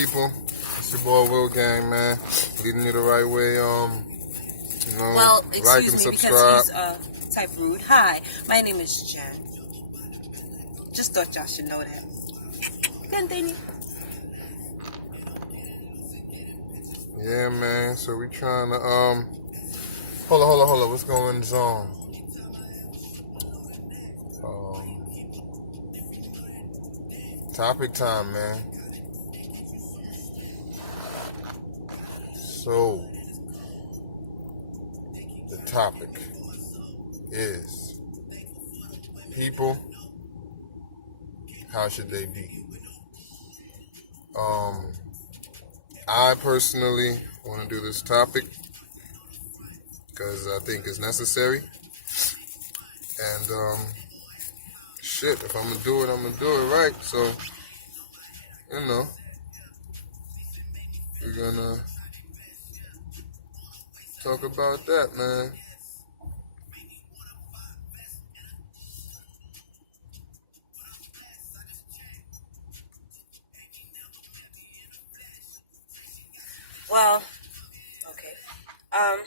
people? It's your boy Will Gang, man. Leading you the right way. Well, like excuse and me, subscribe. because he's type rude. Hi, my name is Jen. Just thought y'all should know that. Continue. Yeah, man. So we trying to hold on. What's going on? Topic time, man. So the topic is people. How should they be? I personally want to do this topic because I think it's necessary. And shit, if I'm gonna do it, I'm gonna do it right. So, we're gonna talk about that, man. Well, okay. I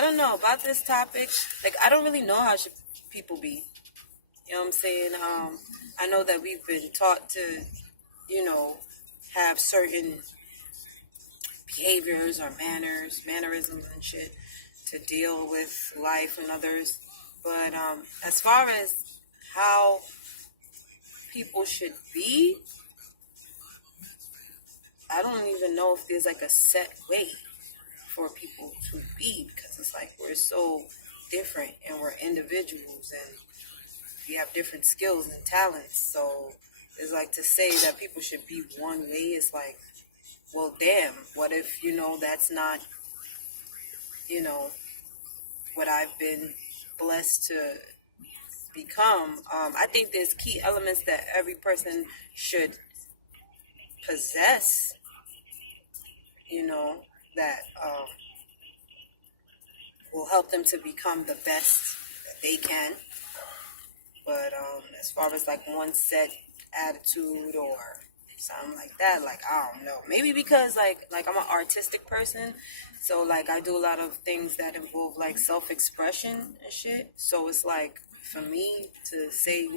don't know about this topic. Like, I don't really know how should people be. You know what I'm saying? I know that we've been taught to, have certain behaviors or mannerisms and shit to deal with life and others. But as far as how people should be, I don't even know if there's like a set way for people to be, because it's like we're so different and we're individuals and we have different skills and talents. So it's like to say that people should be one way is like, well, damn, what if, that's not, what I've been blessed to become. I think there's key elements that every person should possess, that will help them to become the best that they can. But as far as like one set attitude or something like that, like I don't know. Maybe because like I'm an artistic person, so like I do a lot of things that involve like self-expression and shit. So it's like for me to say,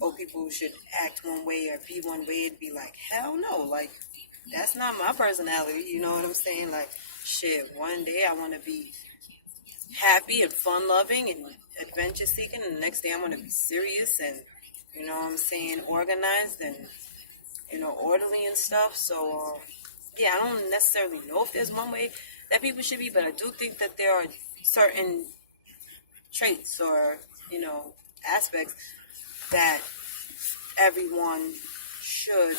oh, people should act one way or be one way, it'd be like, hell no, like that's not my personality. You know what I'm saying? Like shit, one day I want to be happy and fun loving and adventure seeking, and the next day I want to be serious and organized and orderly and stuff. So yeah, I don't necessarily know if there's one way that people should be, but I do think that there are certain traits or aspects that everyone should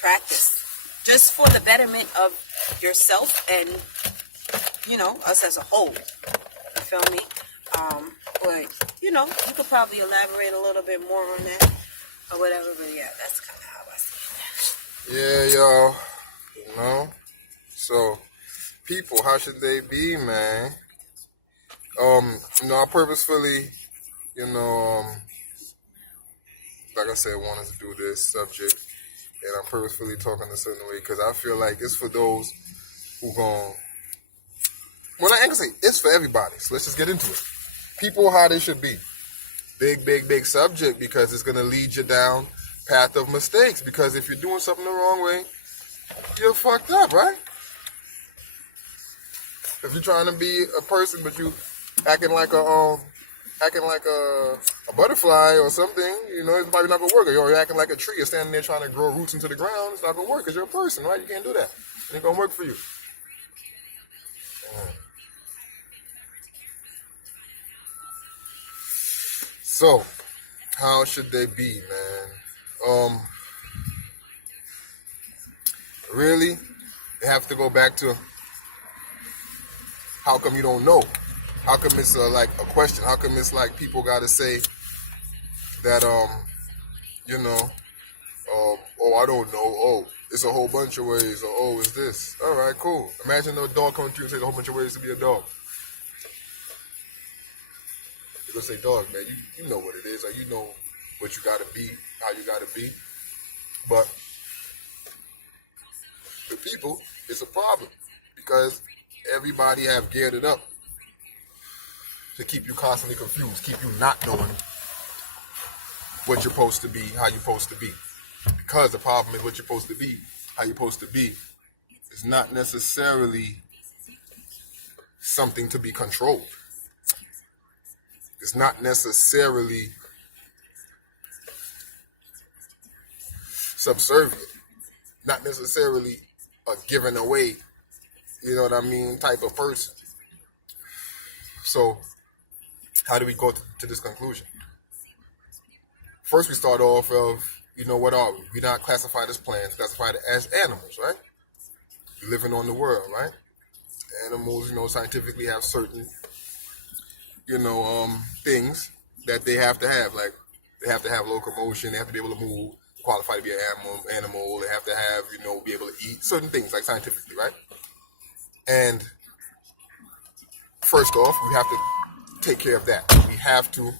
practice just for the betterment of yourself and us as a whole. You feel me? But you could probably elaborate a little bit more on that or whatever. But yeah, that's kind of how I see Yeah, y'all. So people, how should they be, man? I purposefully, like I said, wanted to do this subject, and I'm purposefully talking a certain way because I feel like it's for those who gon'. Well, I ain't gonna say it's for everybody. So let's just get into it. People, how they should be. Big subject because it's gonna lead you down path of mistakes. Because if you're doing something the wrong way, you're fucked up, right? If you're trying to be a person but you acting like a butterfly or something, it's probably not gonna work. Or you're acting like a tree, you're standing there trying to grow roots into the ground. It's not gonna work because you're a person, right? You can't do that. It ain't gonna work for you. So, how should they be, man? Really, they have to go back to how come you don't know? How come it's like a question? How come it's like people gotta say that oh, I don't know. Oh, it's a whole bunch of ways. Or oh, it's this. All right, cool. Imagine a dog coming to you and saying a whole bunch of ways to be a dog. You're gonna say, dog, man, you know what it is. Like, you know what you gotta be, how you gotta be. But people, it's a problem because everybody have geared it up to keep you constantly confused, keep you not knowing what you're supposed to be, how you're supposed to be. Because the problem is what you're supposed to be, how you're supposed to be, is not necessarily something to be controlled. It's not necessarily subservient, not necessarily a given away, you know what I mean, type of person. So, how do we go to this conclusion? First, we start off of, what are we? We're not classified as plants, classified as animals, right? We're living on the world, right? Animals, scientifically have certain, things that they have to have. Like, they have to have locomotion, they have to be able to move, qualify to be an animal, they have to have, be able to eat, certain things, like scientifically, right? And first off, we have to take care of that. We have to,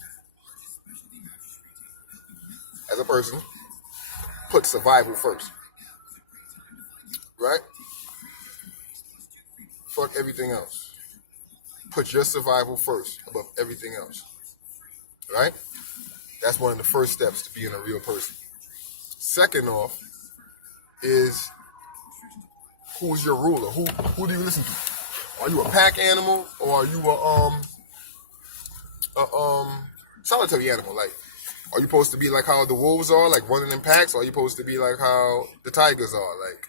as a person, put survival first. Right? Fuck everything else. Put your survival first above everything else. Right? That's one of the first steps to being a real person. Second off is, who's your ruler? Who do you listen to? Are you a pack animal or are you a solitary animal? Like, are you supposed to be like how the wolves are, like running in packs? Or are you supposed to be like how the tigers are, like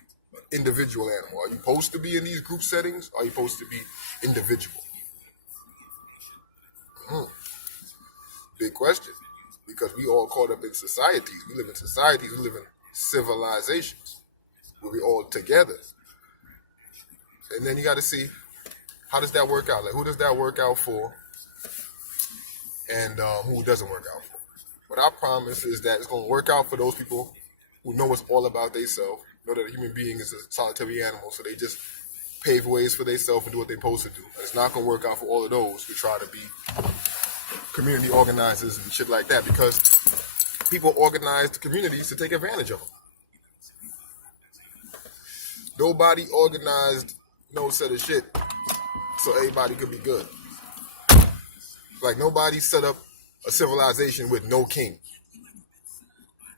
individual animal? Are you supposed to be in these group settings? Or are you supposed to be individual? Big question. Because we all caught up in societies. We live in societies. We live in civilizations where we all together. And then you got to see, how does that work out? Like, who does that work out for? And who doesn't work out for? What I promise is that it's going to work out for those people who know it's all about themselves, know that a human being is a solitary animal, so they just pave ways for themselves and do what they're supposed to do. And it's not going to work out for all of those who try to be community organizers and shit like that, because people organize the communities to take advantage of them. Nobody organized no set of shit so everybody could be good. Like, nobody set up a civilization with no king.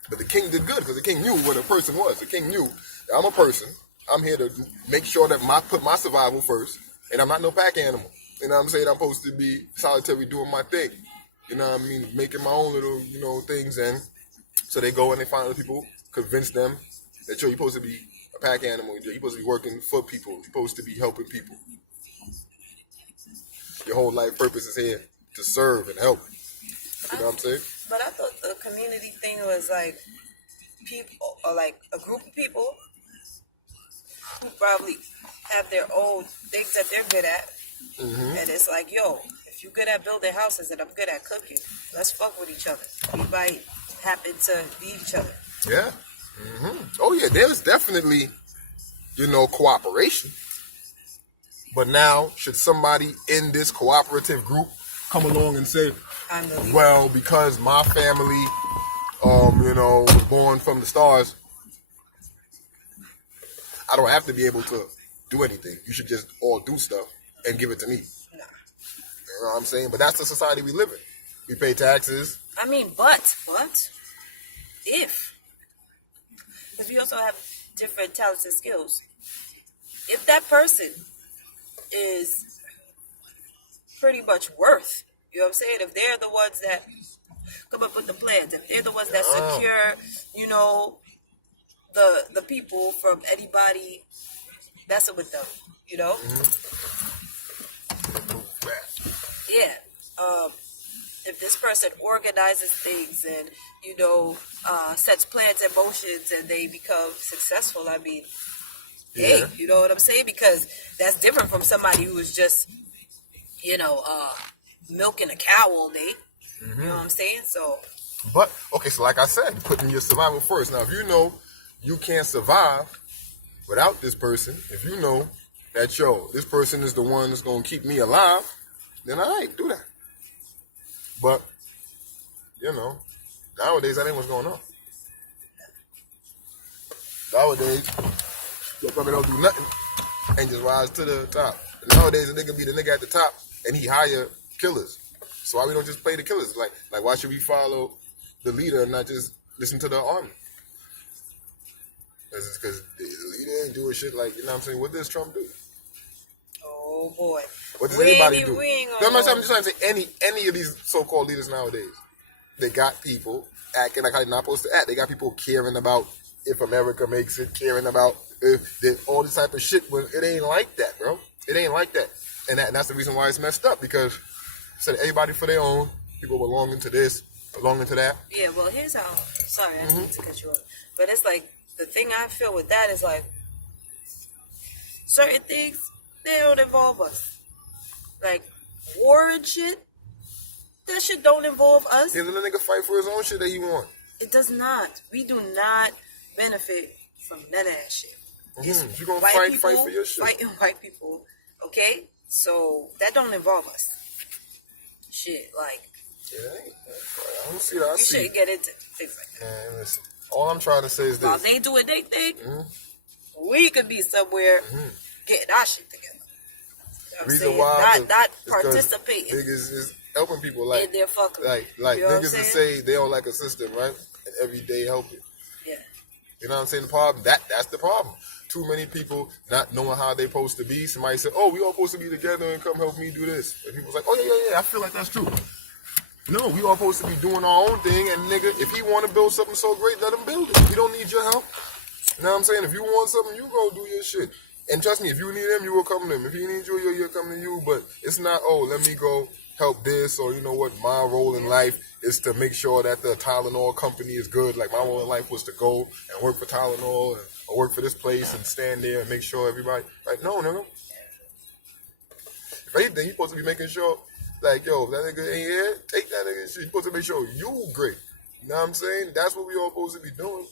But the king did good because the king knew what a person was. The king knew that I'm a person. I'm here to make sure that put my survival first, and I'm not no pack animal. You know what I'm saying? I'm supposed to be solitary doing my thing. You know what I mean? Making my own little, things. And so they go and they find other people, convince them that, you're supposed to be a pack animal. You're supposed to be working for people. You're supposed to be helping people. Your whole life purpose is here to serve and help. You know what I'm saying? But I thought the community thing was like people, or like a group of people who probably have their own things that they're good at. Mm-hmm. And it's like, yo, if you're good at building houses and I'm good at cooking, let's fuck with each other. We might happen to be each other. Yeah. Mm-hmm. Oh, yeah, there's definitely, cooperation. But now, should somebody in this cooperative group come along and say, well, because my family, was born from the stars, I don't have to be able to do anything. You should just all do stuff and give it to me. Nah. You know what I'm saying? But that's the society we live in. We pay taxes. I mean, but, if, because we also have different talents and skills. If that person is pretty much worth, you know what I'm saying? If they're the ones that come up with the plans, if they're the ones that secure, the people from anybody messing with them, Yeah. If this person organizes things and, sets plans and motions and they become successful, I mean, hey, you know what I'm saying? Because that's different from somebody who is just, milking a cow all day. Mm-hmm. You know what I'm saying? So. But, okay, so like I said, putting your survival first. Now, if you know you can't survive without this person, if you know that, this person is the one that's going to keep me alive, then all right, do that. But, nowadays, that ain't what's going on. Nowadays, Motherfucker don't do nothing and just rise to the top. And nowadays, a nigga be the nigga at the top and he hire killers. So why we don't just play the killers? Like why should we follow the leader and not just listen to the army? Because the leader ain't doing shit like, you know what I'm saying? What does Trump do? Oh boy. What does anybody do? I'm I'm just trying to say any of these so-called leaders nowadays, they got people acting like how they're not supposed to act. They got people caring about if America makes it, caring about all this type of shit. When it ain't like that, bro. It ain't like that. And that's the reason why it's messed up, because instead of everybody for their own, people belonging to this, belonging to that. Yeah, well, here's how. Sorry, I didn't mean to cut you off. But it's like, the thing I feel with that is like, certain things, they don't involve us. Like, war and shit, that shit don't involve us. Yeah, let the nigga fight for his own shit that he want. It does not. We do not benefit from none of that shit. If you gonna fight for your shit. Fighting white people, okay? So, that don't involve us. Shit, like, yeah, I don't see that. you shouldn't get into things like that. Man, listen. All I'm trying to say is this. While they doing their thing, we could be somewhere getting our shit together. You know what I'm Reason saying? why Not participating niggas is helping people like in their fucking. like you know niggas that say they don't like a system, right? And every day help it. Yeah. You know what I'm saying? The problem that's the problem. Too many people not knowing how they supposed to be. Somebody said, "Oh, we all supposed to be together and come help me do this." And people's like, "Oh yeah, I feel like that's true." No, we all supposed to be doing our own thing, and nigga, if he want to build something so great, let him build it. He don't need your help. You know what I'm saying? If you want something, you go do your shit. And trust me, if you need him, you will come to him. If he needs you, you'll come to you. But it's not, oh, let me go help this, or you know what, my role in life is to make sure that the Tylenol company is good. Like my role in life was to go and work for Tylenol or work for this place and stand there and make sure everybody, like, no, nigga. If anything, you're supposed to be making sure, like, yo, if that nigga ain't here, take that nigga shit. You're supposed to make sure you great. You know what I'm saying? That's what we all supposed to be doing.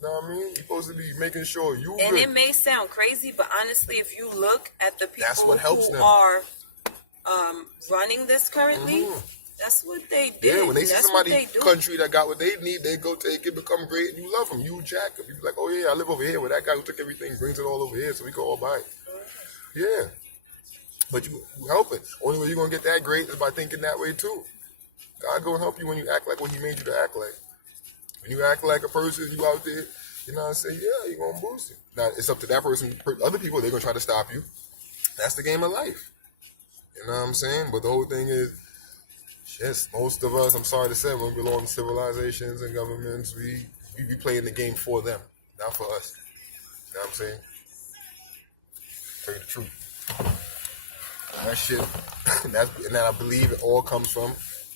You know what I mean? You're supposed to be making sure you And good. it may sound crazy, but honestly, if you look at the people That's what helps who them. are running this currently, that's what they do. Yeah, when they see That's somebody what they do. country that got what they need, they go take it, become great, and you love them. You jack them. You be like, oh yeah, I live over here where that guy who took everything brings it all over here, so we go all buy it. Yeah. But you help it. Only way you're going to get that great is by thinking that way too. God going to help you when you act like what he made you to act like. When you act like a person, you out there, you know what I'm saying? Yeah, you're going to boost it. Now, it's up to that person. Other people, they're going to try to stop you. That's the game of life. You know what I'm saying? But the whole thing is, yes, most of us, I'm sorry to say, when we belong to civilizations and governments, we be playing the game for them, not for us. You know what I'm saying? Tell you the truth. That shit, and that I believe it all comes from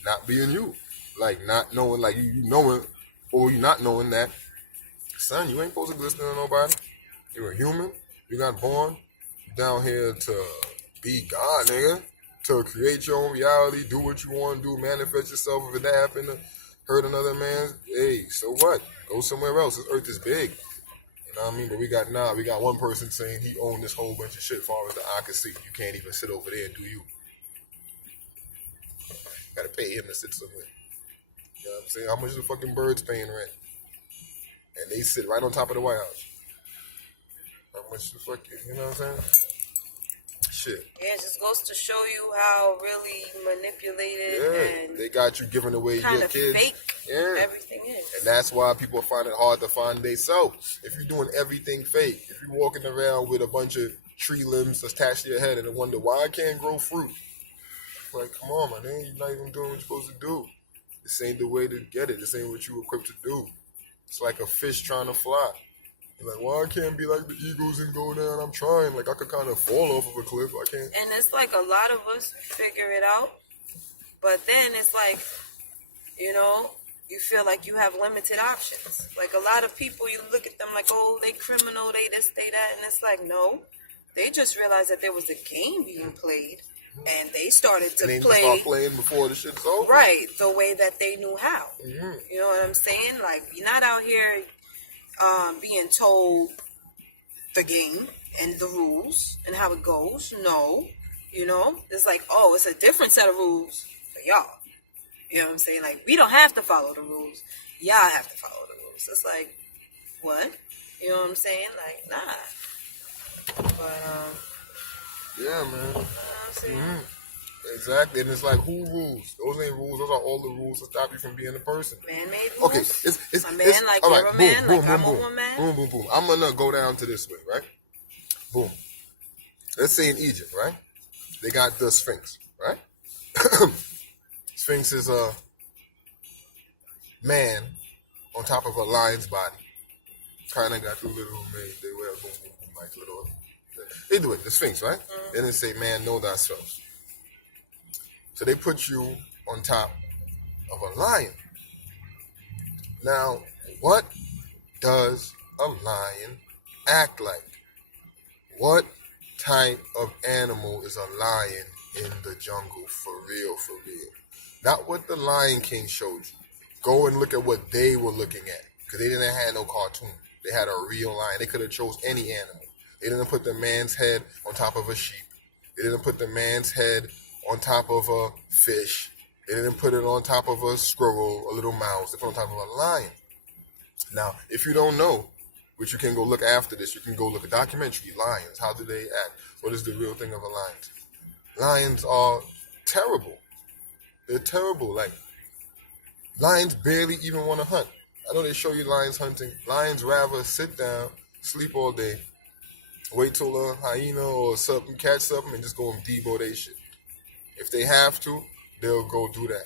not being you. Like, not knowing, like, you knowing, or you not knowing that, son, you ain't supposed to listen to nobody. You're a human. You got born down here to be God, nigga. To create your own reality, do what you want to do, manifest yourself. If that happened to hurt another man, hey, so what? Go somewhere else. This earth is big. You know what I mean? But we got one person saying he owned this whole bunch of shit as far as the eye can see. You can't even sit over there and do you. Gotta pay him to sit somewhere. You know what I'm saying? How much is the fucking birds paying rent? And they sit right on top of the White House. How much the fuck, you know what I'm saying? Shit. Yeah, it just goes to show you how really manipulated and they got you giving away kind your of kids. fake Yeah. everything is. And that's why people find it hard to find themselves. If you're doing everything fake, if you're walking around with a bunch of tree limbs attached to your head and wonder why I can't grow fruit. Like, come on, man, you're not even doing what you're supposed to do. This ain't the way to get it. This ain't what you equipped to do. It's like a fish trying to fly. You're like, well, I can't be like the eagles and go down. I'm trying. Like, I could kind of fall off of a cliff. I can't. And it's like a lot of us figure it out, but then it's like, you know, you feel like you have limited options. Like a lot of people, you look at them like, oh, they criminal, they this, they that, and it's like, no, they just realized that there was a game being played, and they started to And they play start playing before the shit's over. right the way that they knew how. Mm-hmm. You know what I'm saying? Like, you're not out here being told the game and the rules and how it goes. No, you know, it's like, oh, it's a different set of rules for y'all. You know what I'm saying? Like, we don't have to follow the rules. Y'all have to follow the rules. It's like, what? You know what I'm saying? Like, nah. But Yeah, man. you know what I'm saying? Exactly. And it's like, who rules? Those ain't rules. Those are all the rules to stop you from being a person. Man-made Okay, rules. it's A man like all you're right. a Boom, man, boom, like boom, I'm a boom, woman. boom, boom, boom. I'm gonna go down to this way, right? Boom. Let's say in Egypt, right? They got the Sphinx, right? Sphinx is a man on top of a lion's body. Kind of got the little made. They wear boom, boom, boom, like little. They do it. The Sphinx, right? Then they say, "Man, know thyself." So they put you on top of a lion. Now, what does a lion act like? What type of animal is a lion in the jungle for real, for real? Not what the Lion King showed you. Go and look at what they were looking at. Because they didn't have no cartoon. They had a real lion. They could have chose any animal. They didn't put the man's head on top of a sheep. They didn't put the man's head on top of a fish. They didn't put it on top of a squirrel, a little mouse. They put it on top of a lion. Now, if you don't know, which you can go look after this, you can go look at documentary, lions. How do they act? What is the real thing of a lion? Lions are terrible. They're terrible. Like, lions barely even want to hunt. I know they show you lions hunting. Lions rather sit down, sleep all day, wait till a hyena or something catch something and just go and debo they shit. If they have to, they'll go do that.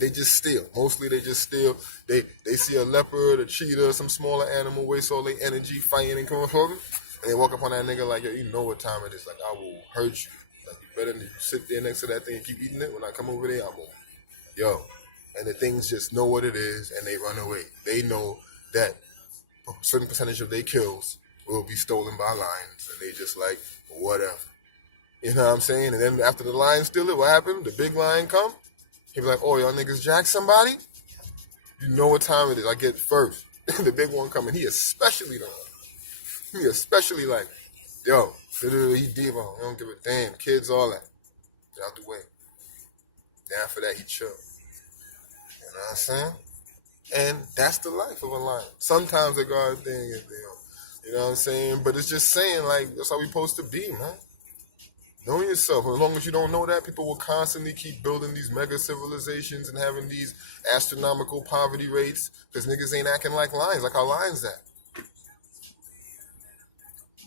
They just steal. Mostly they just steal. They see a leopard, a cheetah, some smaller animal, waste all their energy fighting and coming for them. And they walk up on that nigga like, yo, you know what time it is. Like, I will hurt you. Like, you better than you sit there next to that thing and keep eating it. When I come over there, I'm going, yo. And the things just know what it is and they run away. They know that a certain percentage of their kills will be stolen by lions. And they just like, whatever. You know what I'm saying? And then after the lion steal it, what happened? The big lion come. He be like, oh, y'all niggas jack somebody? You know what time it is. I get first. The big one coming. He especially don't. He especially like, yo, he Devo. He don't give a damn. Kids, all that. Get out the way. Then after that, he chill. You know what I'm saying? And that's the life of a lion. Sometimes they go out there and get, you know what I'm saying? But it's just saying, like, that's how we supposed to be, man. Know yourself. As long as you don't know that, people will constantly keep building these mega civilizations and having these astronomical poverty rates because niggas ain't acting like lions, like how lions act.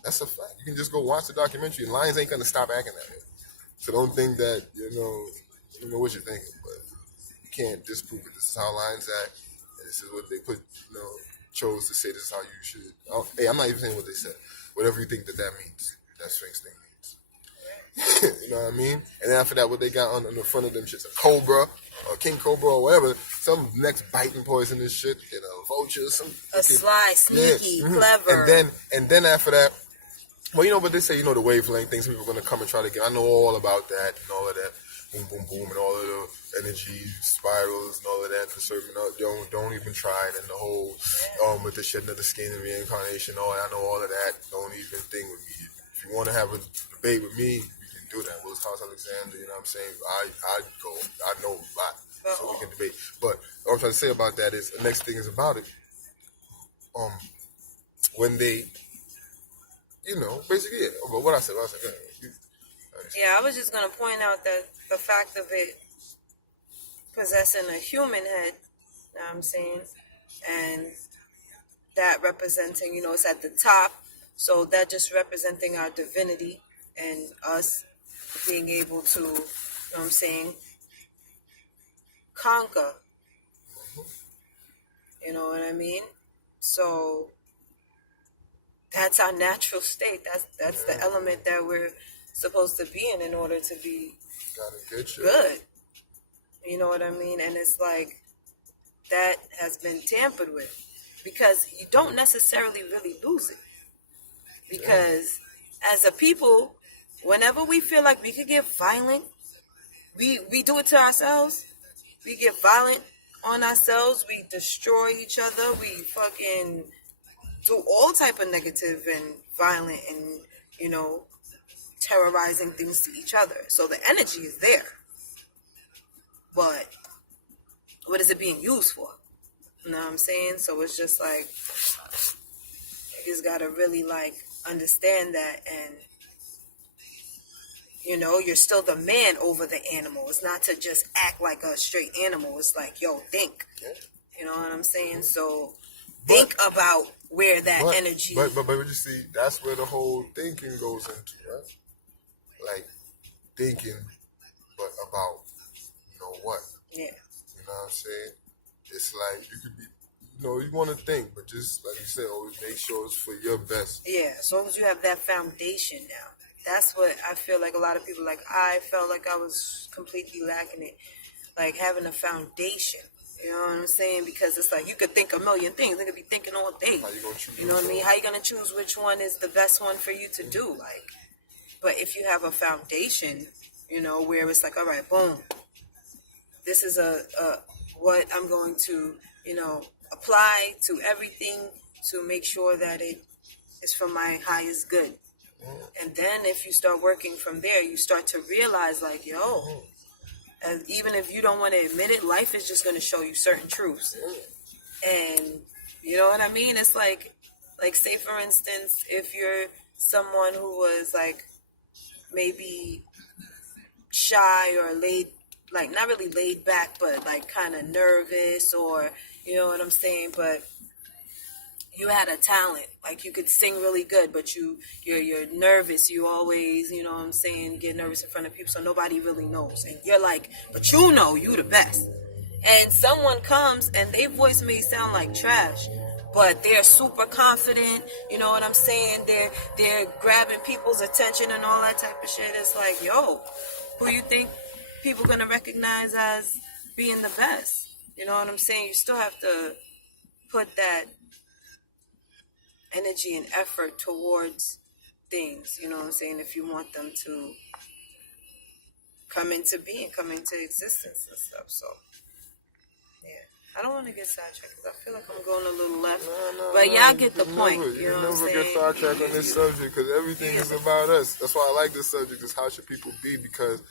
That's a fact. You can just go watch the documentary and lions ain't going to stop acting that way. So don't think that, I don't know what you're thinking, but you can't disprove it. This is how lions act, and this is what they chose to say this is how you should. Oh, hey, I'm not even saying what they said. Whatever you think that means, that Sphinx thing means. You know what I mean? And then after that, what they got on the front of them shit's a cobra, or king cobra, or whatever. Some next biting poisonous shit, vulture, some a sly, sneaky, clever. And then after that, well, but they say, the wavelength things people are gonna come and try to get. I know all about that and all of that, boom, boom, boom, and all of the energy spirals and all of that. For certain, don't even try it. And the whole with the shedding of the skin and reincarnation, I know all of that. Don't even think with me. If you want to have a debate with me, do that. Willis House Alexander, you know what I'm saying? I know a lot, so we can debate. But what I'm trying to say about that is, the next thing is about it. When they, basically, but what I said, yeah, I was just gonna point out that the fact of it possessing a human head, you know what I'm saying, and that representing, it's at the top, so that just representing our divinity and us being able to, you know what I'm saying, conquer. You know what I mean? So that's our natural state. That's the element that we're supposed to be in order to be good. You know what I mean? And it's like that has been tampered with because you don't necessarily really lose it. Because as a people, whenever we feel like we could get violent, we do it to ourselves. We get violent on ourselves. We destroy each other. We fucking do all type of negative and violent and, terrorizing things to each other. So the energy is there. But what is it being used for? You know what I'm saying? So it's just like, you just gotta really understand that, and you know, you're still the man over the animal. It's not to just act like a straight animal. It's like, yo, think. Yeah. You know what I'm saying? So But- think about where that energy. But you see, that's where the whole thinking goes into, right? Like thinking, but about what? Yeah. You know what I'm saying? It's like you could be, you want to think, but just like you said, always make sure it's for your best. Yeah, as long as you have that foundation now. That's what I feel like a lot of people, like I felt like I was completely lacking it. Like having a foundation. You know what I'm saying? Because it's like you could think a million things. You could be thinking all day. How you gonna choose? You know what I mean? How you gonna choose which one is the best one for you to do? Like, but if you have a foundation, where it's like, all right, boom, this is a what I'm going to, apply to everything to make sure that it is for my highest good. And then if you start working from there, you start to realize like, yo, as even if you don't want to admit it, life is just going to show you certain truths. And you know what I mean? It's like say for instance, if you're someone who was like maybe shy or laid, like not really laid back, but like kind of nervous, or you know what I'm saying, but you had a talent, like you could sing really good, but you're nervous. You always, you know what I'm saying, get nervous in front of people, so nobody really knows. And you're like, but you the best. And someone comes and their voice may sound like trash, but they're super confident. You know what I'm saying? They're grabbing people's attention and all that type of shit. It's like, yo, who you think people gonna recognize as being the best? You know what I'm saying? You still have to put that energy and effort towards things, you know what I'm saying, if you want them to come into being, come into existence and stuff. So yeah, I don't want to get sidetracked because I feel like I'm going a little left, but y'all get the point. You know what I'm saying? Never get sidetracked on this subject because everything is about us. That's why I like this subject, is how should people be, because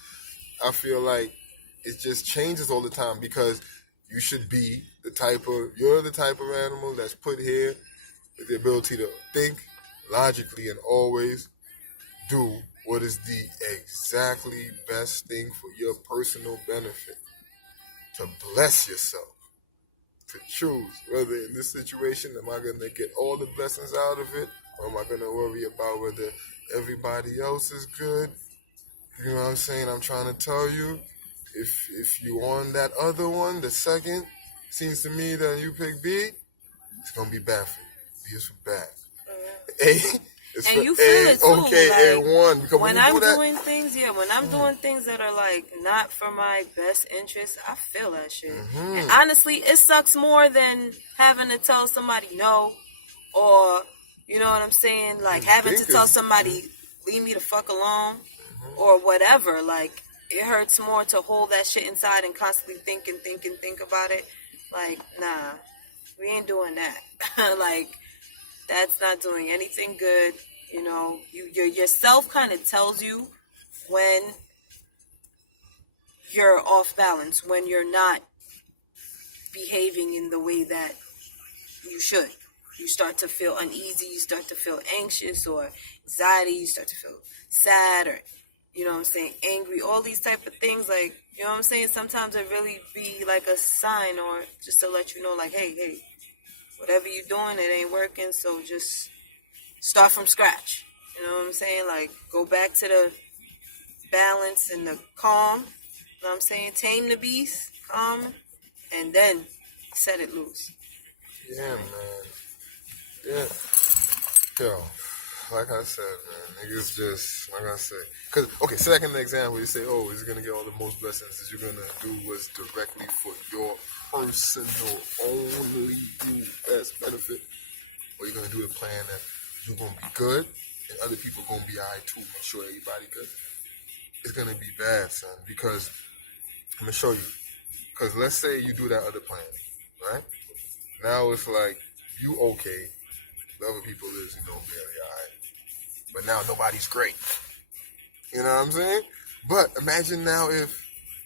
I feel like it just changes all the time, because you should be you're the type of animal that's put here with the ability to think logically and always do what is the exactly best thing for your personal benefit. To bless yourself. To choose whether in this situation, am I going to get all the blessings out of it, or am I going to worry about whether everybody else is good? You know what I'm saying? I'm trying to tell you, if you on that other one, the second, seems to me that you pick B, it's going to be bad for you. B is for bad. A is and for you feel it too, okay, like, A1. Because when I'm doing things, when I'm doing things that are like not for my best interest, I feel that shit. Mm-hmm. And honestly, it sucks more than having to tell somebody no, or you know what I'm saying, like having to tell somebody leave me the fuck alone, or whatever. Like it hurts more to hold that shit inside and constantly think about it. Like, nah, we ain't doing that. Like, that's not doing anything good. You know, yourself kind of tells you when you're off balance, when you're not behaving in the way that you should. You start to feel uneasy, you start to feel anxious or anxiety, you start to feel sad, or, you know what I'm saying, angry, all these type of things. Like, you know what I'm saying, sometimes it really be like a sign, or just to let you know, like, hey, whatever you're doing, it ain't working, so just start from scratch. You know what I'm saying? Like, go back to the balance and the calm. You know what I'm saying? Tame the beast, calm, and then set it loose. Yeah, man. Yeah. Yo, like I said, man, niggas just, like I said. Because, okay, second example, you say, oh, is going to get all the most blessings that you're going to do was directly for your personal, only you best benefit, or you're gonna do the plan that you're gonna be good and other people gonna be alright too. Make sure everybody good. It's gonna be bad, son, because I'm gonna show you. Because let's say you do that other plan, right? Now it's like you okay, the other people is barely alright, but now nobody's great. You know what I'm saying? But imagine now if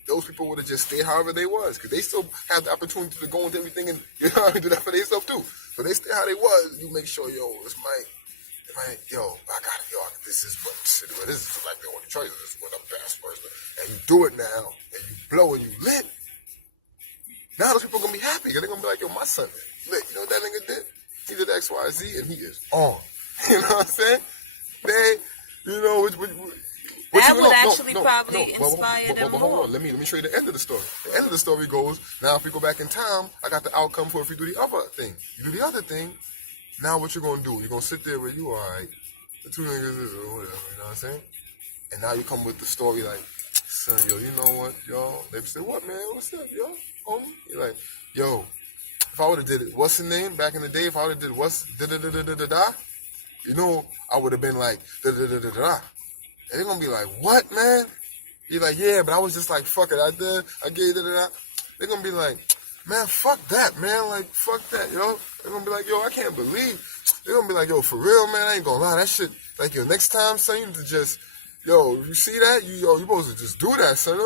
those people would have just stayed however they was, because they still have the opportunity to go into everything and do that for themselves too. But they stay how they was. You make sure, yo, if man, yo, I got it, yo, this is what shit, this is like the only choice, this is what I'm best first. And you do it now, and you blow and you lit. Now those people are gonna be happy, because they're gonna be like, yo, my son is lit. You know what that nigga did? He did X, Y, Z, and he is on. You know what I'm saying? They, you know, that would actually probably inspire them more. Hold on. Let me show you the end of the story. The end of the story goes, now if we go back in time, I got the outcome for if you do the other thing. You do the other thing, now what you gonna do? You're gonna sit there where you are, right? The two niggas is or whatever, you know what I'm saying? And now you come with the story like, son, yo, you know what, yo? They say, what, man? What's up, yo? Homie? You're like, yo, if I would have did it, what's the name back in the day? If I would have did what's da-da-da-da-da-da, you know, I would have been like da-da-da-da-da-da. And they're gonna be like, what, man? You're like, yeah, but I was just like, fuck it, I gave da-da-da. They're gonna be like, man, fuck that, man. Like, fuck that, yo. They're gonna be like, yo, I can't believe. They're gonna be like, yo, for real, man, I ain't gonna lie. That shit, like, yo, next time, son, you need to just, yo, you see that? You supposed to just do that, son.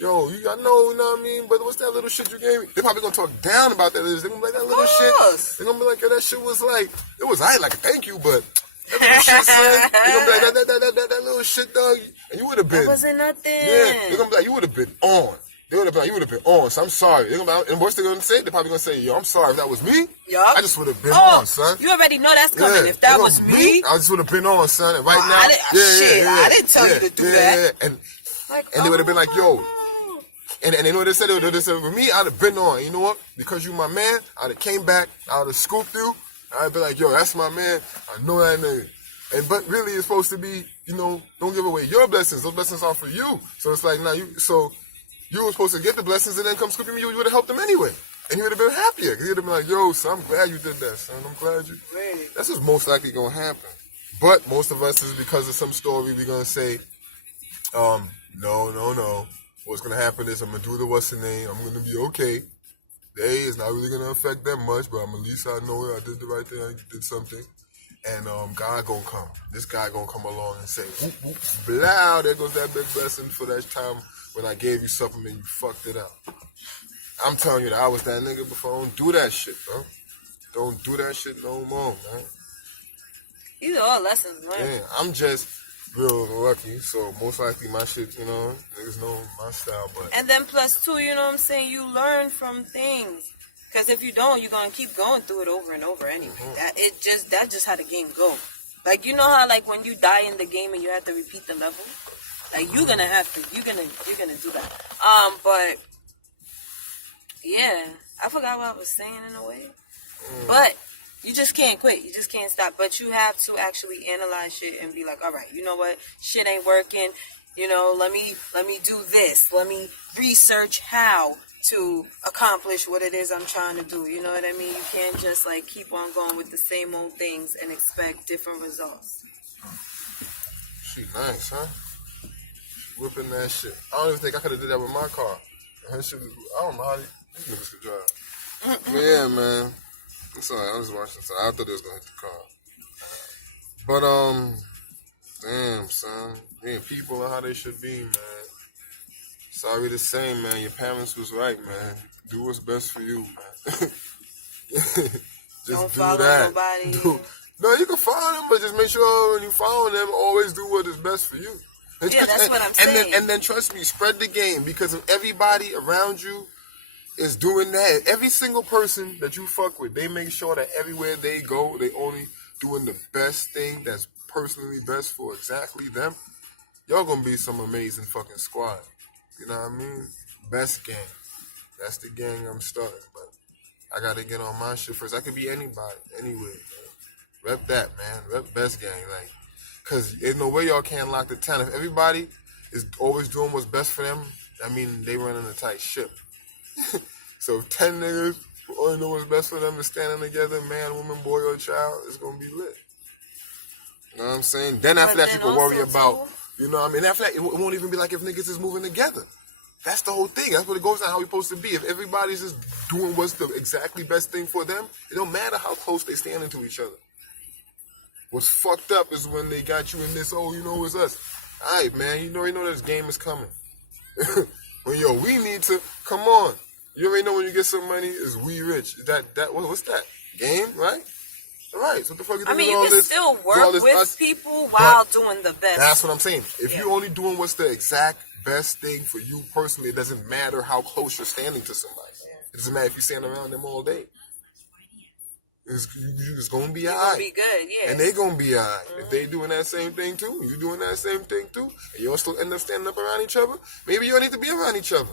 Yo, I know, you know what I mean? But what's that little shit you gave me? They're probably gonna talk down about that. They're gonna be like, that little shit. They're gonna be like, yo, that shit was like, it was like a thank you, but that little shit, son. They're gonna be like, that little shit, dog. And you would have been. That wasn't nothing. Yeah, they're gonna be like, you would have been on. They would have been like, you would have been on, so I'm sorry. They're gonna be, and what's they gonna say? They're probably gonna say, yo, I'm sorry if that was me. Yup. I just would have been on, son. You already know that's coming. Yeah, if that was me, I just would have been on, son. And right now, I didn't tell you to do that. Yeah. And they would have been like, yo. And they know what they said? They said, for me, I'd have been on. You know what? Because you my man, I'd have came back, I would have scooped you. I'd be like, yo, that's my man. I know that nigga. But really, it's supposed to be, you know, don't give away your blessings. Those blessings are for you. So it's like, now you were supposed to get the blessings and then come scooping me. You would have helped them anyway. And he would have been happier. Because he would have been like, yo, son, I'm glad you did that, son. I'm glad you. Really? That's what's most likely going to happen. But most of us is because of some story, we're going to say, no. What's going to happen is I'm going to do the what's the name. I'm going to be okay. Hey, it's not really going to affect that much, but at least I know I did the right thing. I did something. And God going to come. This guy going to come along and say, whoop, whoop, blah, there goes that big blessing for that time when I gave you something and you fucked it up. I'm telling you that I was that nigga before. Don't do that shit, bro. Don't do that shit no more, man. These are all lessons learned. Yeah, I'm just real lucky, so most likely my shit, you know, niggas know my style, but... And then plus two, you know what I'm saying, you learn from things. Because if you don't, you're going to keep going through it over and over anyway. Mm-hmm. That's just how the game goes. Like, you know how, like, when you die in the game and you have to repeat the level? Like, you're going to have to, you're going to do that. But, yeah, I forgot what I was saying in a way. But you just can't quit. You just can't stop. But you have to actually analyze shit and be like, all right, you know what? Shit ain't working. You know, let me do this. Let me research how to accomplish what it is I'm trying to do. You know what I mean? You can't just like keep on going with the same old things and expect different results. She nice, huh? Whipping that shit. I don't even think I could have did that with my car. Her shit was, I don't know how these niggas could drive. But yeah, man. I'm sorry, I was watching something. I thought they was gonna hit the car. But damn, son. Man, people are how they should be, man. Sorry to say, man, your parents was right, man. Do what's best for you, man. Just don't do follow that. nobody. No, you can follow them, but just make sure when you follow them, always do what is best for you. Yeah, that's what I'm saying. And then trust me, spread the game, because if everybody around you is doing that, every single person that you fuck with, they make sure that everywhere they go, they only doing the best thing that's personally best for exactly them. Y'all gonna be some amazing fucking squad. You know what I mean? Best gang. That's the gang I'm starting, but I gotta get on my shit first. I could be anybody, anyway. Man. Rep that, man. Rep best gang, like, cause there's no way y'all can't lock the town. If everybody is always doing what's best for them, I mean, they running a tight ship. So if 10 niggas who only know what's best for them is standing together, man, woman, boy, or child, it's gonna be lit. You know what I'm saying? Then after that, you can worry about, you know what I mean? After that, it won't even be like if niggas is moving together. That's the whole thing. That's what it goes down, how we supposed to be. If everybody's just doing what's the exactly best thing for them, it don't matter how close they standing to each other. What's fucked up is when they got you in this, oh, you know, it's us. All right, man, you already know this game is coming. When, yo, we need to, come on. You already know when you get some money, is we rich. What's that? Game, right? Right. So what the fuck you I think mean, is you all can this? still is all work this with us? people while doing the best. That's what I'm saying. If Yeah. you're only doing what's the exact best thing for you personally, it doesn't matter how close you're standing to somebody. It doesn't matter if you stand around them all day. You're just gonna be alright. Be good, yeah. And they gonna be alright. If they doing that same thing too, you doing that same thing too, and you all still end up standing up around each other, maybe you don't need to be around each other.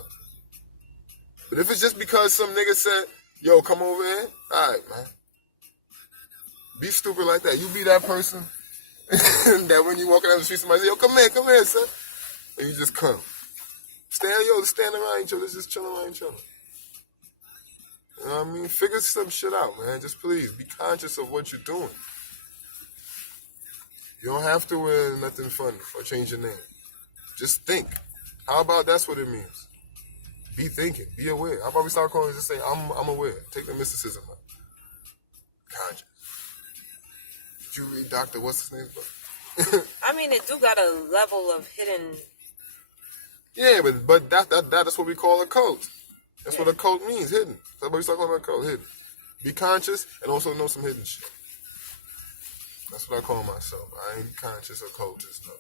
But if it's just because some nigga said, yo, come over here, alright, man. Be stupid like that. You be that person that when you walking down the street, somebody say, yo, come here, son. And you just come. Stand around each other, just chill around each other. You know what I mean? Figure some shit out, man. Just please, be conscious of what you're doing. You don't have to wear nothing funny or change your name. Just think. How about that's what it means? Be thinking. Be aware. How about we start calling it, just say, I'm aware. Take the mysticism out. Conscious. Did you read Dr. What's his name? I mean, it do got a level of hidden. Yeah, but that's what we call a cult. That's what a cult means, hidden. That's what we start calling a cult, hidden. Be conscious and also know some hidden shit. That's what I call myself. I ain't conscious or cultist, no.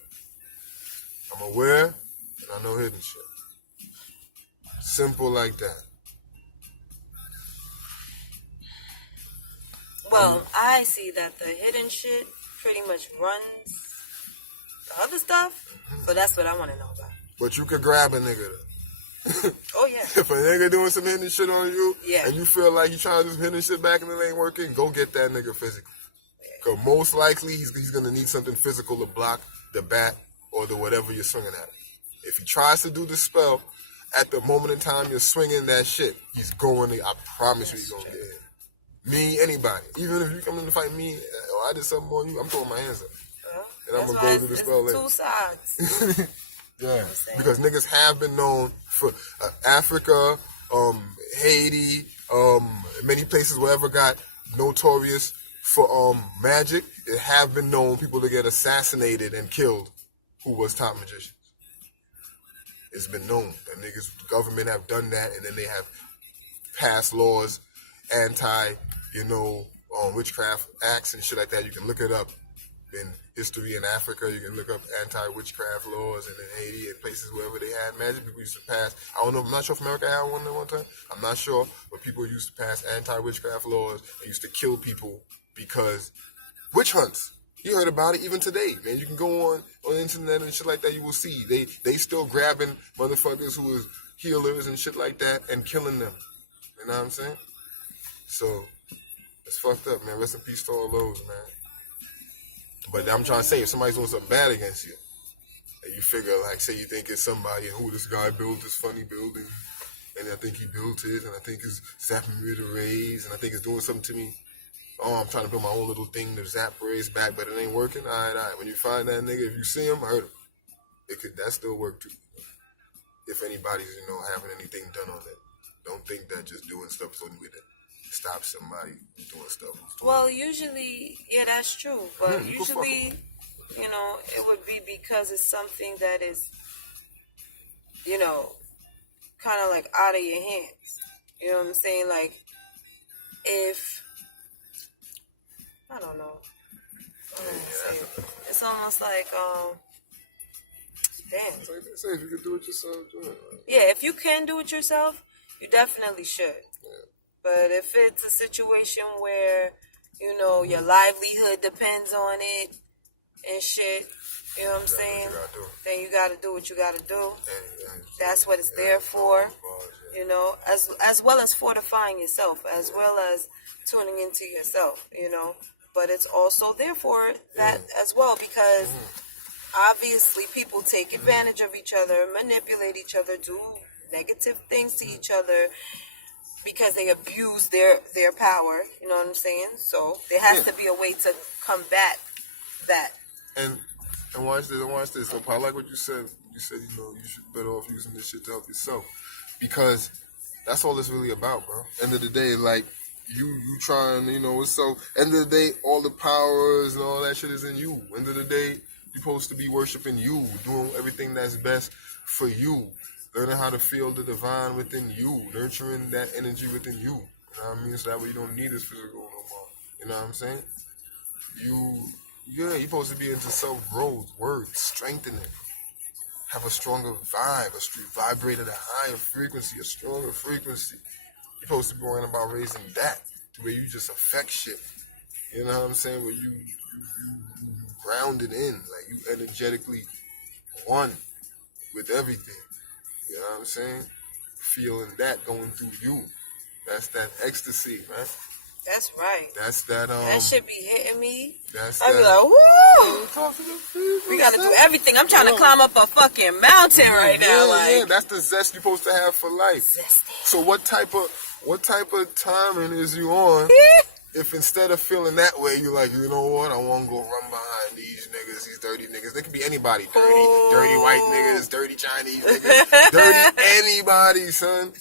I'm aware and I know hidden shit. Simple like that. Well, I see that the hidden shit pretty much runs the other stuff, so that's what I want to know about. But you could grab a nigga. Oh, yeah. If a nigga doing some hidden shit on you, Yeah. and you feel like you trying to do some hidden shit back and it ain't working, go get that nigga physically. Because most likely he's going to need something physical to block the bat or the whatever you're swinging at. If he tries to do the spell, at the moment in time you're swinging that shit, he's going to, I promise you he's going to get hit. Me, anybody. Even if you come in to fight me, or I did something on you, I'm throwing my hands up. And I'm going to go do the spell later. Two sides. Yeah, because niggas have been known for Africa, Haiti, many places wherever got notorious for magic. It have been known people to get assassinated and killed who was top magicians. It's been known that niggas, the government have done that, and then they have passed laws anti, witchcraft acts and shit like that. You can look it up in history in Africa. You can look up anti-witchcraft laws, and in Haiti and places wherever they had magic, people used to pass. I don't know. I'm not sure if America had one at one time. I'm not sure, but people used to pass anti-witchcraft laws. They used to kill people because witch hunts. You heard about it even today, man. You can go on the internet and shit like that. You will see they still grabbing motherfuckers who is healers and shit like that and killing them. You know what I'm saying? So it's fucked up, man. Rest in peace to all those, man. But I'm trying to say, if somebody's doing something bad against you, and you figure, like, say you think it's somebody, who this guy built this funny building, and I think he built it, and I think it's zapping me with the rays, and I think it's doing something to me. Oh, I'm trying to build my own little thing to zap rays back, but it ain't working. All right. When you find that nigga, if you see him, hurt him. That still work too. If anybody's, having anything done on it. Don't think that just doing stuff is only way to stop somebody from doing stuff. Well, usually, yeah, that's true. But usually, it would be because it's something that is, kind of like out of your hands. You know what I'm saying? Like, if, I don't know. It's almost like, damn. Like they say, if you can do it yourself, do it. Right? Yeah, if you can do it yourself, you definitely should. Yeah. But if it's a situation where, your livelihood depends on it and shit, you know what I'm saying? Then you gotta do what you gotta do. That's what it's there for. As well as fortifying yourself, as well as tuning into yourself, But it's also there for that as well, because obviously people take advantage of each other, manipulate each other, do negative things to each other because they abuse their power, you know what I'm saying? So there has to be a way to combat that. And watch this. So I like what you said. You said, you should better off using this shit to help yourself. Because that's all it's really about, bro. End of the day, like, you trying, so end of the day, all the powers and all that shit is in you. End of the day, you're supposed to be worshiping you, doing everything that's best for you. Learning how to feel the divine within you, nurturing that energy within you. You know what I mean? So that way you don't need this physical no more. You know what I'm saying? you're supposed to be into self-growth, work, strengthening, have a stronger vibe, vibrate at a higher frequency, a stronger frequency. You're supposed to be worrying about raising that to where you just affect shit. You know what I'm saying? Where you grounded in, like you energetically one with everything. You know what I'm saying? Feeling that going through you. That's that ecstasy, man. That's right. That's that That shit be hitting me. That's I be that. like, woo! We gotta do everything. I'm trying to climb up a fucking mountain right now. Yeah, that's the zest you're supposed to have for life. Zesty. So what type of timing is you on? If instead of feeling that way, you're like, you know what, I want to go run behind these niggas, these dirty niggas. They could be anybody. Dirty white niggas, dirty Chinese niggas, dirty anybody, son.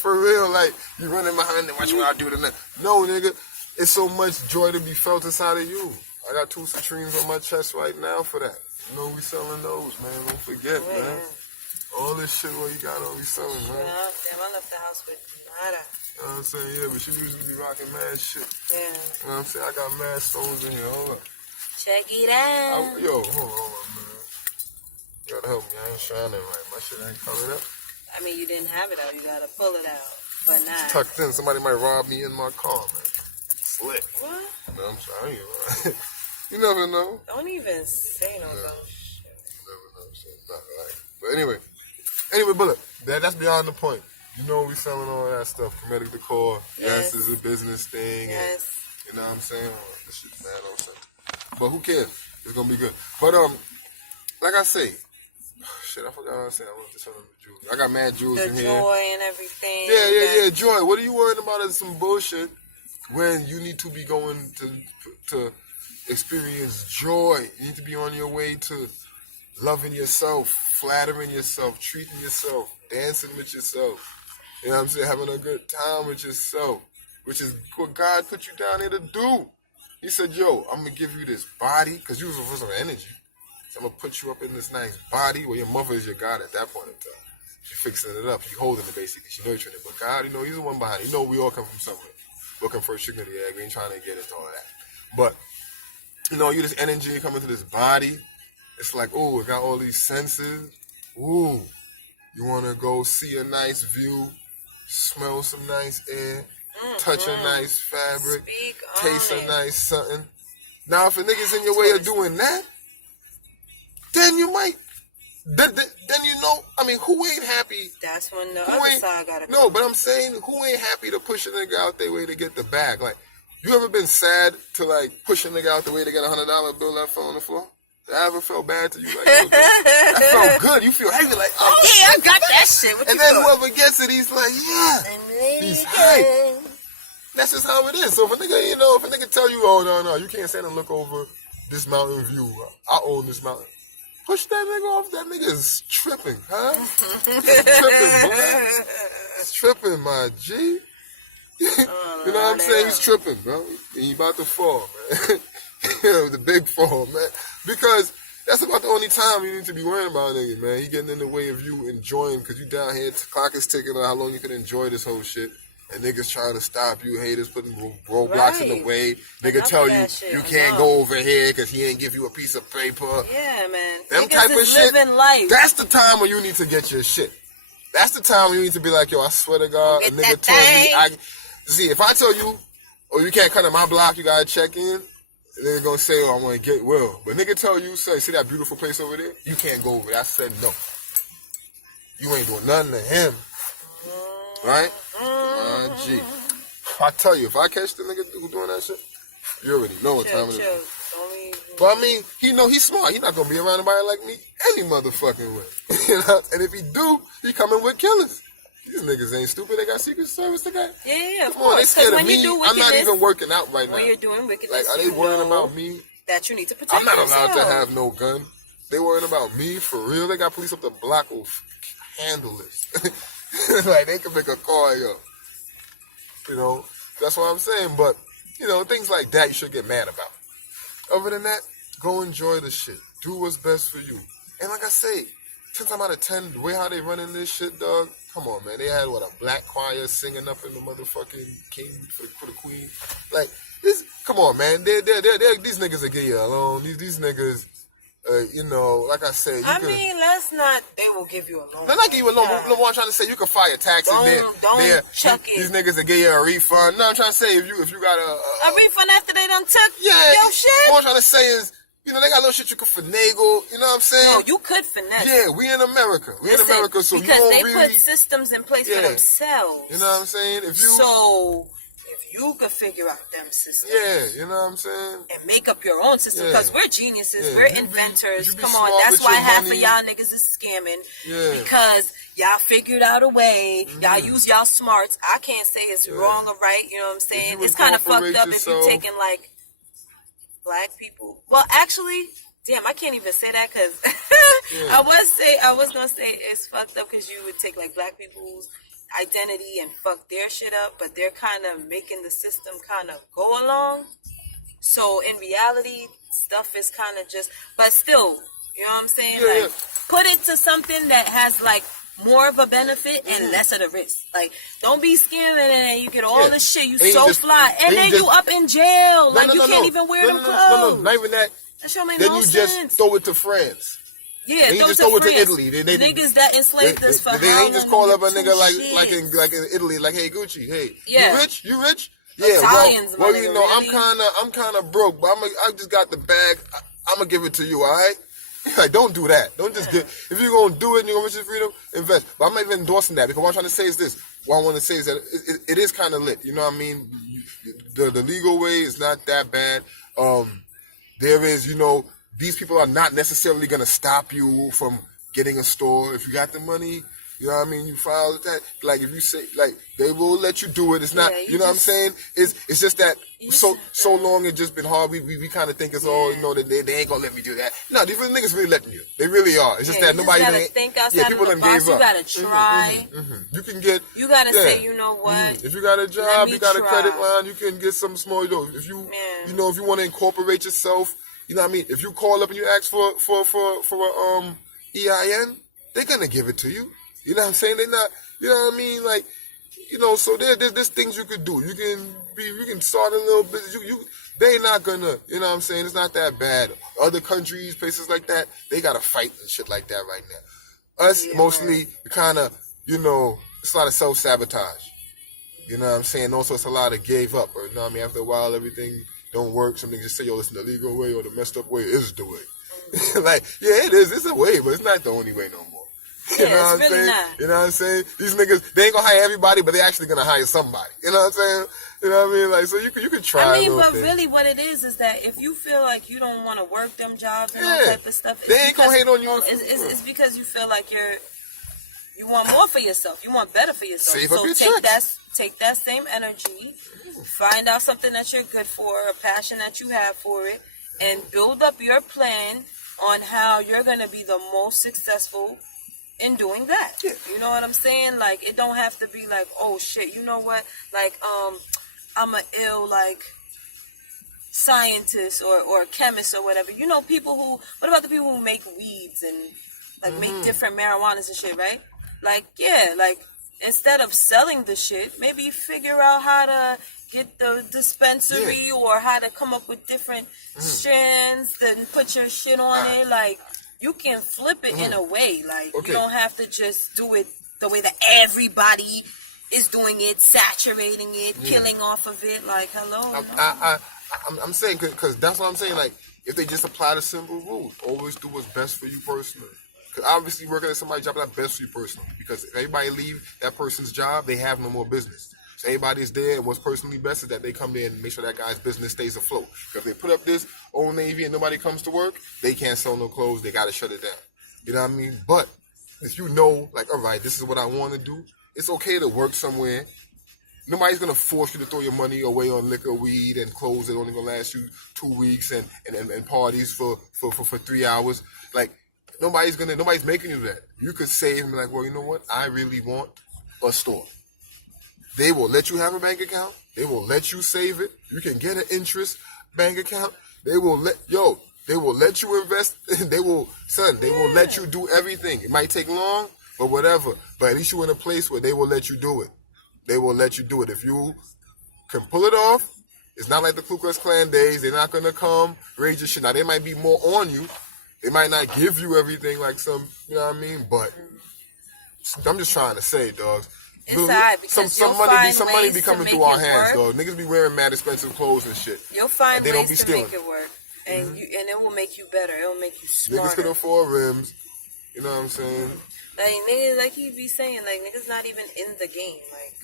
For real, like, you running behind them, watch what I do tonight. No, nigga, it's so much joy to be felt inside of you. I got 2 citrines on my chest right now for that. You know we selling those, man. Don't forget, man. All this shit what you got on, we selling, man. Damn, I left the house with nada. You know what I'm saying? Yeah, but she usually be rocking mad shit. Yeah. You know what I'm saying? I got mad stones in here. Hold up. Check it out. Yo, hold on, man. You gotta help me. I ain't shining right. My shit ain't coming up. I mean, you didn't have it out. You gotta pull it out. But nah. It's tucked in. Somebody might rob me in my car, man. Slick. What? No, I'm sorry. You never know. Don't even say no dumb shit. You never know. So it's not right. But anyway, but look, that's beyond the point. You know we selling all that stuff, Comedic Decor. Yes, it's a business thing. Yes. And, you know what I'm saying? Well, this shit's mad on sense. But who cares? It's gonna be good. But like I say, shit, I forgot what I was saying. I wanted to sell them the jewels. I got mad jewels in The here. joy and everything. Yeah, joy. What are you worried about is some bullshit when you need to be going to experience joy. You need to be on your way to loving yourself, flattering yourself, treating yourself, dancing with yourself. You know what I'm saying? Having a good time with yourself, which is what God put you down here to do. He said, yo, I'm going to give you this body, because you was for some energy. So I'm going to put you up in this nice body where your mother is your God at that point in time. She's fixing it up. She's holding it, basically. She's nurturing it. But God, you know, he's the one behind it. You know, we all come from somewhere. Looking for a chicken of the egg. We ain't trying to get into all that. But, you know, you this energy coming to this body. It's like, oh, it got all these senses. Ooh, you want to go see a nice view, smell some nice air, touch a nice fabric, taste a nice something. Now, if a nigga's in your way of doing that, then you might, then you know, I mean, who ain't happy? That's when the other side gotta come. No, but I'm saying, who ain't happy to push a nigga out their way to get the bag? Like, you ever been sad to, like, push a nigga out the way to get $100 bill that fell on the floor? That ever felt bad to you? Like, okay, that felt good. You feel heavy, like, oh, yeah, I got that shit. What and you then doing? whoever gets it, he's like, yeah, he's hype. That's just how it is. So if a nigga, you know, if a nigga tell you, oh, no, you can't stand and look over this mountain view. I own this mountain. Push that nigga off. That nigga is tripping, huh? Tripping, boy. He's tripping, my G. You know what I'm saying? He's tripping, bro. He about to fall, man. The big fall, man. Because that's about the only time you need to be worrying about a nigga, man. He getting in the way of you enjoying, because you down here, clock is ticking on how long you can enjoy this whole shit. And niggas trying to stop you, haters putting roadblocks in the way. Nigga tell you, you can't go over here because he ain't give you a piece of paper. Yeah, man. Them niggas type of is shit. Living life. That's the time when you need to get your shit. That's the time when you need to be like, yo, I swear to God, a nigga told me. See, if I tell you, oh, you can't come to my block, you gotta check in. They're gonna say, oh, I want to get Will. But nigga tell you, say, see that beautiful place over there? You can't go over there. I said no. You ain't doing nothing to him. Right? Gee. I tell you, if I catch the nigga who doing that shit, you already know what time it is. But I mean, he know he's smart. He not gonna be around nobody like me any motherfucking way. You know? And if he do, he coming with killers. These niggas ain't stupid. They got Secret Service. They got. Yeah, of Come on, they course. scared of me. I'm not even working out right now. When you're doing wickedness, like, are they worrying about me? That you need to protect I'm not yourself. allowed to have no gun. They worrying about me for real. They got police up the block who handle this. Like, they can make a call, yo. You know, that's what I'm saying. But, you know, things like that you should get mad about. Other than that, go enjoy the shit. Do what's best for you. And like I say, 10 times out of 10, the way how they running this shit, dog, come on, man. They had what, a black choir singing up in the motherfucking king for the queen. Like this, come on, man. They're these niggas will get you alone. These niggas. You know, like I said, let's not. They will give you a loan. They're not give you a loan. But what I'm trying to say, you can fire taxes. Don't chuck it. These niggas will give you a refund. No, I'm trying to say, if you got a refund after they done took your shit. What I'm trying to say is, you know, they got little shit you can finagle. You know what I'm saying? No, you could finesse. Yeah, we in America. So because you they really put systems in place for themselves. You know what I'm saying? If you could figure out them systems. Yeah, you know what I'm saying? And make up your own system. Because we're geniuses. Yeah. We're inventors. Be Come on. That's why half of y'all niggas is scamming. Yeah. Because y'all figured out a way. Y'all use y'all smarts. I can't say it's wrong or right. You know what I'm saying? It's kind of fucked up if you're taking, like, black people. Well, actually, damn, I can't even say that because I was going to say it's fucked up because you would take, like, black people's identity and fuck their shit up, but they're kind of making the system kind of go along. So in reality, stuff is kind of just, but still, you know what I'm saying? Like, put it to something that has like more of a benefit and less of the risk. Like, don't be scamming and you get all this shit. You so fly, and then you up in jail. Like you can't even wear them clothes. No, not even that. That sure make then no you sense. Just throw it to France. Yeah, they just throw it to Italy. Niggas that enslaved us for they ain't just call up a nigga like in Italy, like, hey Gucci, hey, you rich? Yeah, Italians, well, you know, really? I'm kind of broke, but I just got the bag. I'm gonna give it to you, all right? Like, don't do that. Don't just get. If you're gonna do it and you're gonna reach your freedom, invest. But I'm not even endorsing that because what I'm trying to say is this. What I want to say is that it is kind of lit. You know what I mean? The legal way is not that bad. There is, you know. These people are not necessarily going to stop you from getting a store. If you got the money, you know what I mean, you file that. Like, if you say, like, they will let you do it. It's not, you know what I'm saying? It's just that so long it's just been hard. We kind of think it's all, you know, that they ain't going to let me do that. No, these really niggas really letting you. They really are. It's just that nobody gotta think outside people of the box. You got to try. You can get. You got to say, you know what? If you got a job, you got a credit line, you can get some small, you know, if you want to incorporate yourself. You know what I mean? If you call up and you ask for a EIN, they're gonna give it to you. You know what I'm saying? They're not. You know what I mean? Like, you know. So there's things you could do. You can start a little bit. They not gonna. You know what I'm saying? It's not that bad. Other countries, places like that, they gotta fight and shit like that right now. Us mostly kind of. You know, it's a lot of self-sabotage. You know what I'm saying? Also, it's a lot of gave up. Or you know what I mean? After a while, everything don't work. Some niggas just say, yo, listen, the legal way or the messed up way is the way. Like, yeah, it is. It's a way, but it's not the only way no more. You know what I'm saying? Not. You know what I'm saying? These niggas, they ain't gonna hire everybody, but they actually gonna hire somebody. You know what I'm saying? You know what I mean? Like, so you can try. I mean, but really, what it is that if you feel like you don't want to work them jobs and that type of stuff, they ain't gonna hate on you. It's because you feel like you want more for yourself. You want better for yourself. Save up your checks. Take that same energy, find out something that you're good for, a passion that you have for it, and build up your plan on how you're going to be the most successful in doing that. Yeah. You know what I'm saying? Like, it don't have to be like, oh shit, you know what? Like, I'm a ill, like, scientist or chemist or whatever. You know, what about the people who make weeds and, like, make different marijuanas and shit, right? Like, yeah, like, instead of selling the shit, maybe figure out how to get the dispensary or how to come up with different strands and put your shit on it. Like, you can flip it in a way. Like, you don't have to just do it the way that everybody is doing it, saturating it, killing off of it. Like, hello. I'm saying, because that's what I'm saying. Like, if they just apply the simple rules, always do what's best for you personally. Because obviously working at somebody's job is not best for you personally. Because if everybody leave that person's job, they have no more business. So everybody's there, and what's personally best is that they come there and make sure that guy's business stays afloat. Because if they put up this Old Navy and nobody comes to work, they can't sell no clothes. They got to shut it down. You know what I mean? But if you know, like, all right, this is what I want to do, it's okay to work somewhere. Nobody's going to force you to throw your money away on liquor, weed, and clothes that only going to last you 2 weeks and parties for 3 hours. Like, nobody's making you that. You could save and be like, well, you know what? I really want a store. They will let you have a bank account. They will let you save it. You can get an interest bank account. They will let you invest. They will let you do everything. It might take long, but whatever. But at least you in a place where they will let you do it. They will let you do it. If you can pull it off, it's not like the Ku Klux Klan days. They're not going to come raise your shit. Now, they might be more on you. They might not give you everything like some, you know what I mean? But I'm just trying to say, dogs. It's alright, because some money be coming through our hands, dog. Niggas be wearing mad expensive clothes and shit. You'll find they ways to make it work. And and it will make you better. It will make you smarter. Niggas can afford rims. You know what I'm saying? Like niggas, like he be saying, like niggas not even in the game. Like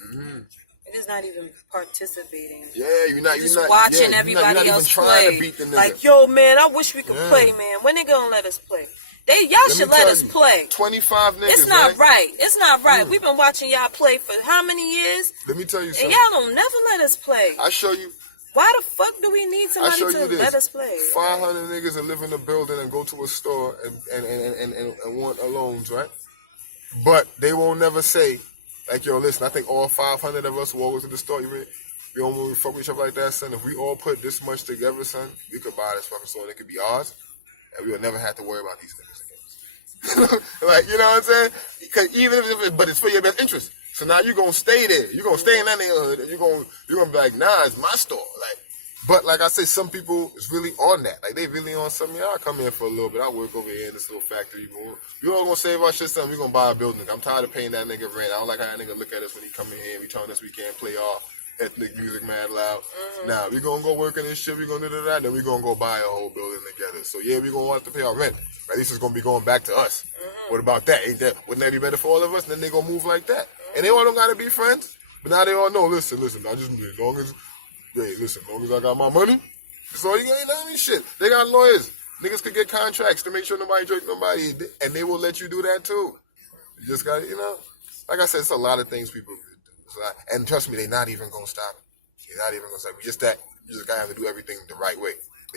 niggas not even participating. Yeah, you're not watching everybody you're not else even play. Trying to beat the nigga. Like, yo, man, I wish we could play, man. When they gonna let us play? Y'all should let us play. 25 niggas. It's not right. It's not right. We've been watching y'all play for how many years? Let me tell you something. And y'all don't never let us play. I show you. Why the fuck do we need somebody to let us play? 500 niggas that live in a building and go to a store and want a loans, right? But they won't never say, like, yo, listen, I think all 500 of us will go to the store. We don't really fuck with each other like that, son. If we all put this much together, son, we could buy this fucking store and it could be ours. And we will never have to worry about these niggas again. Like, you know what I'm saying? Because but it's for your best interest. So now you're gonna stay there. You're gonna stay in that neighborhood, and you're gonna be like, nah, it's my store. Like, but like I say, some people is really on that. Like they really on something. I'll come here for a little bit. I'll work over here in this little factory. We all gonna save our shit. Something. We gonna buy a building. I'm tired of paying that nigga rent. I don't like how that nigga look at us when he come in here and we telling us we can't play all ethnic music mad loud. Now we gonna go work in this shit. We gonna do that. Then we gonna go buy a whole building together. So yeah, we gonna want to pay our rent. At least it's gonna be going back to us. What about that? Wouldn't that be better for all of us? And then they gonna move like that. And they all don't gotta be friends. But now they all know, listen, I just as long as I got my money, that's all you got. You know what I mean? Shit. They got lawyers. Niggas could get contracts to make sure nobody drink nobody. And they will let you do that too. You just got, like I said, it's a lot of things people could do. And trust me, they're not even gonna stop it. They're not even gonna stop it. You just gotta have to do everything the right way.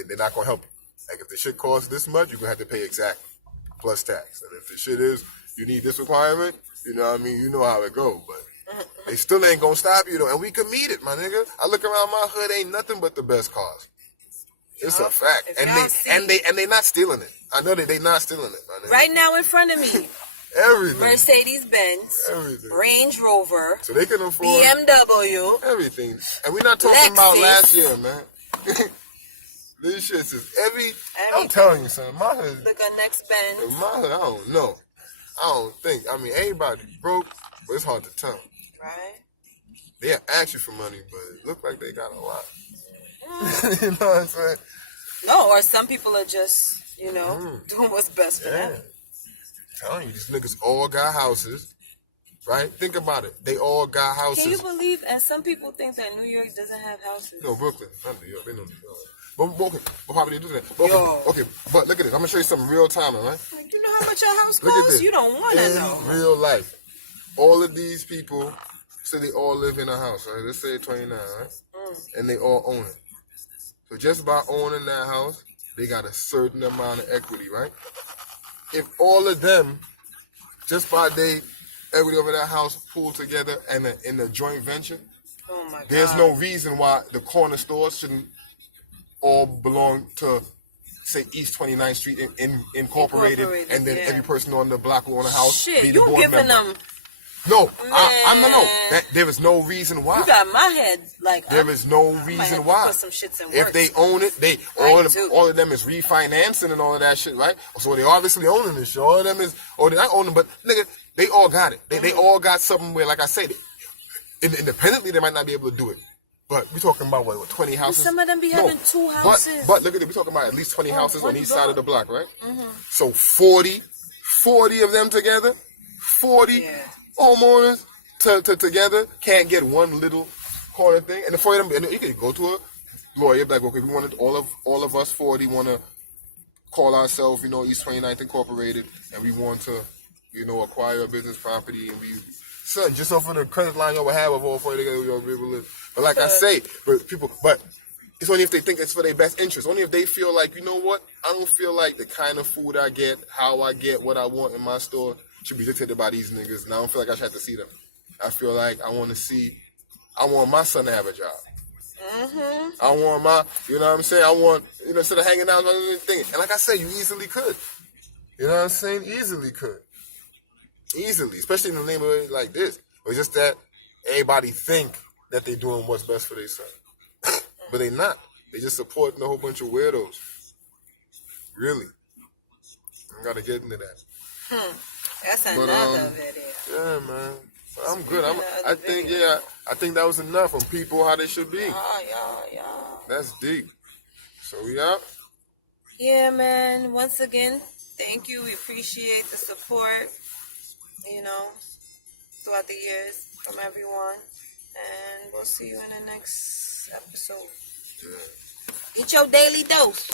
They're not gonna help you. Like if the shit costs this much, you're gonna have to pay exactly plus tax. And if the shit is, you need this requirement, you know what I mean? You know how it go, but they still ain't gonna stop you though. And we can meet it, my nigga. I look around my hood, ain't nothing but the best cars. It's a fact. And they not stealing it. I know that they not stealing it, my nigga. Right now in front of me. Everything. Mercedes-Benz. Everything. Range Rover. So they can afford BMW. everything. And we're not talking about last year, man. This shit is I'm telling you, son. My hood. Look at next Benz. My hood, I don't know. I don't think. I mean, everybody broke, but it's hard to tell. Right. They ask you for money, but it look like they got a lot. You know what I'm saying? No, or some people are just, doing what's best for them. I'm telling you, these niggas all got houses, right? Think about it. They all got houses. Can you believe? And some people think that New York doesn't have houses. No, Brooklyn, not New York. They know New York. But probably do that. Okay, but look at this. I'm gonna show you something real time, right? Like, you know how much your house costs? You don't want to know. In real life, all of these people say they all live in a house, right? Let's say 29, right? And they all own it. So just by owning that house, they got a certain amount of equity, right? If all of them, just by their equity over that house, pool together and in a joint venture, oh my God, there's no reason why the corner stores shouldn't all belong to, say, East 29th Street Incorporated, and then every person on the block who own a house be the board giving member. them. No, I'm no. There is no reason why. You got my head like. There is no reason why. Put some shits in if they own it, all of them is refinancing and all of that shit, right? So they obviously owning this shit. All of them is, or they not owning, but nigga, they all got it. They all got something where, like I said, independently they might not be able to do it. But we're talking about, what 20 houses? Some of them be having 2 houses. But look at it. We're talking about at least 20 houses on each side of the block, right? So 40 of them together, 40 homeowners together can't get one little corner thing. And the 40 of them, and you can go to a lawyer, be like, okay, we wanted all of us 40 want to call ourselves, East 29th Incorporated, and we want to, acquire a business property, and we, son, just off of the credit line you would have of all 40 together, you'll be able to. But like I say, but it's only if they think it's for their best interest. Only if they feel like, you know what, I don't feel like the kind of food I get, how I get what I want in my store should be dictated by these niggas. And I don't feel like I should have to see them. I feel like I want my son to have a job. I want you know what I'm saying? I want, instead of hanging out on anything. And like I said, you easily could. You know what I'm saying? Easily could. easily, especially in a neighborhood like this. Or just that everybody think that they doing what's best for their son, but they not. They just supporting a whole bunch of weirdos. Really, I gotta get into that. That's But another video. yeah, man. But I'm good. Speaking of I think that was enough on people how they should be. Yeah. That's deep. So we out. Yeah, man. Once again, thank you. We appreciate the support, throughout the years from everyone. And we'll see you in the next episode. Yeah. Eat your daily dose.